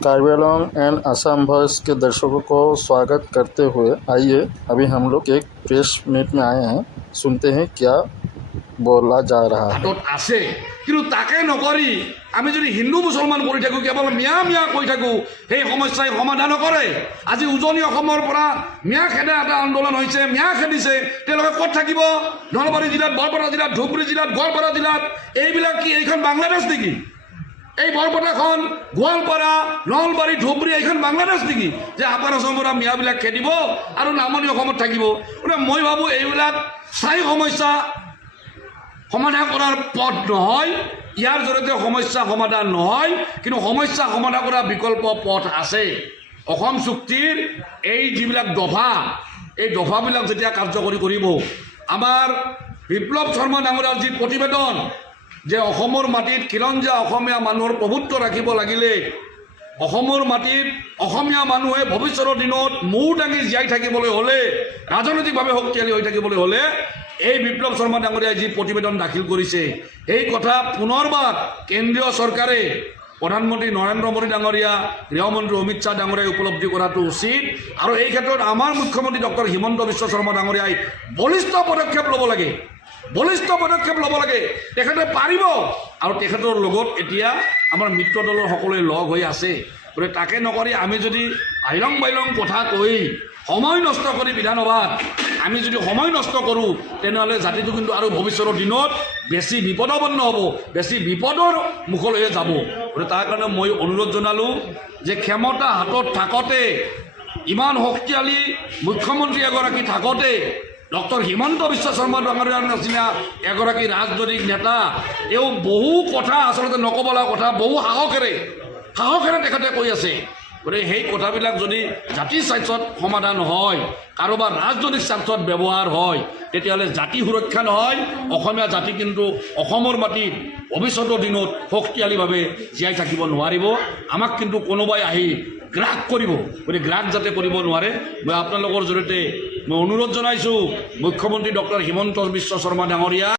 कार्बेलोंग and Assam voice के दर्शकों को स्वागत करते हुए आइए अभी हम लोग एक प्रेस मीट में आए हैं सुनते हैं क्या बोला जा रहा है হাতত আছে কিন্তু তাকে নকৰি আমি যদি হিন্দু মুছলমান কৰি থাকোঁ কেৱল মিয়া মিয়া কৈ থাকোঁ সেই সমস্যাই সমাধান নকৰে আজি উজনি অসমৰ পৰা মিয়া খেদা এটা আন্দোলন হৈছে মিয়া খেদিছে তেওঁলোকে ক'ত থাকিব নলবাৰী জিলাত বৰপেটা জিলাত ধুবুৰী জিলাত গোৱালপাৰা জিলাত এইবিলাক কি এইখন বাংলাদেশ নেকি এই বৰপেটাখন গোৱালপাৰা নলবাৰী ধুবুৰী এইখন বাংলাদেশ নেকি? যে আপাৰ অসমৰ মিয়াবিলাক খেদিব আৰু নামনি অসমত থাকিব। গতিকে মই ভাবোঁ এইবিলাক স্থায়ী সমস্যা সমাধান কৰাৰ পথ নহয়। ইয়াৰ জৰিয়তে সমস্যা সমাধান নহয়, কিন্তু সমস্যা সমাধান কৰা বিকল্প পথ আছে। অসম চুক্তিৰ এই যিবিলাক দফা, এই দফাবিলাক যেতিয়া কাৰ্যকৰী কৰিব, আমাৰ বিপ্লৱ শৰ্মা ডাঙৰীয়াৰ যি প্ৰতিবেদন যে অসমৰ মাটিত খিলঞ্জীয়া অসমীয়া মানুহৰ প্ৰভুত্ব ৰাখিব লাগিলে, অসমৰ মাটিত অসমীয়া মানুহে ভৱিষ্যতৰ দিনত মূৰ দাঙি জীয়াই থাকিবলৈ হ'লে, ৰাজনৈতিকভাৱে শক্তিশালী হৈ থাকিবলৈ হ'লে, এই বিপ্লৱ শৰ্মা ডাঙৰীয়াই যি প্ৰতিবেদন দাখিল কৰিছে এই কথা পুনৰবাৰ কেন্দ্ৰীয় চৰকাৰে প্ৰধানমন্ত্ৰী নৰেন্দ্ৰ মোদী ডাঙৰীয়া, গৃহমন্ত্ৰী অমিত শ্বাহ ডাঙৰীয়াই উপলব্ধি কৰাটো উচিত। আৰু এই ক্ষেত্ৰত আমাৰ মুখ্যমন্ত্ৰী ডক্টৰ হিমন্ত বিশ্ব শৰ্মা ডাঙৰীয়াই বলিষ্ঠ পদক্ষেপ ল'ব লাগে। বলিষ্ঠ পদক্ষেপ ল'ব লাগে। তেখেতে পাৰিব। আৰু তেখেতৰ লগত এতিয়া আমাৰ মিত্ৰ দলৰ সকলোৱে লগ হৈ আছে। গতিকে তাকে নকৰি আমি যদি আইলং বাইলং কথা কৈ সময় নষ্ট কৰি বিধানসভাত আমি যদি সময় নষ্ট কৰোঁ, তেনেহ'লে জাতিটো কিন্তু আৰু ভৱিষ্যতৰ দিনত বেছি বিপদাপন্ন হ'ব, বেছি বিপদৰ মুখলৈহে যাব। গতিকে তাৰ কাৰণে মই অনুৰোধ জনালোঁ যে ক্ষমতা হাতত থাকোঁতে, ইমান শক্তিশালী মুখ্যমন্ত্ৰী এগৰাকী থাকোঁতে ডক্টৰ হিমন্ত বিশ্ব শৰ্মা ডাঙৰীয়াৰ নিচিনা এগৰাকী ৰাজনৈতিক নেতা। তেওঁ বহু কথা আচলতে নক'ব লগা কথা, বহু সাহসেৰে সাহসেৰে তেখেতে কৈ আছে। গতিকে সেই কথাবিলাক যদি জাতিৰ স্বাৰ্থত সমাধান হয়, কাৰোবাৰ ৰাজনৈতিক স্বাৰ্থত ব্যৱহাৰ হয়, তেতিয়াহ'লে জাতি সুৰক্ষা নহয়। অসমীয়া জাতি কিন্তু অসমৰ মাটিত ভৱিষ্যতৰ দিনত শক্তিশালীভাৱে জীয়াই থাকিব নোৱাৰিব। আমাক কিন্তু কোনোবাই আহি গ্ৰাস কৰিব। গতিকে গ্ৰাস যাতে কৰিব নোৱাৰে, মই আপোনালোকৰ জৰিয়তে মই অনুৰোধ জনাইছোঁ মুখ্যমন্ত্ৰী ডক্টৰ হিমন্ত বিশ্ব শৰ্মা ডাঙৰীয়া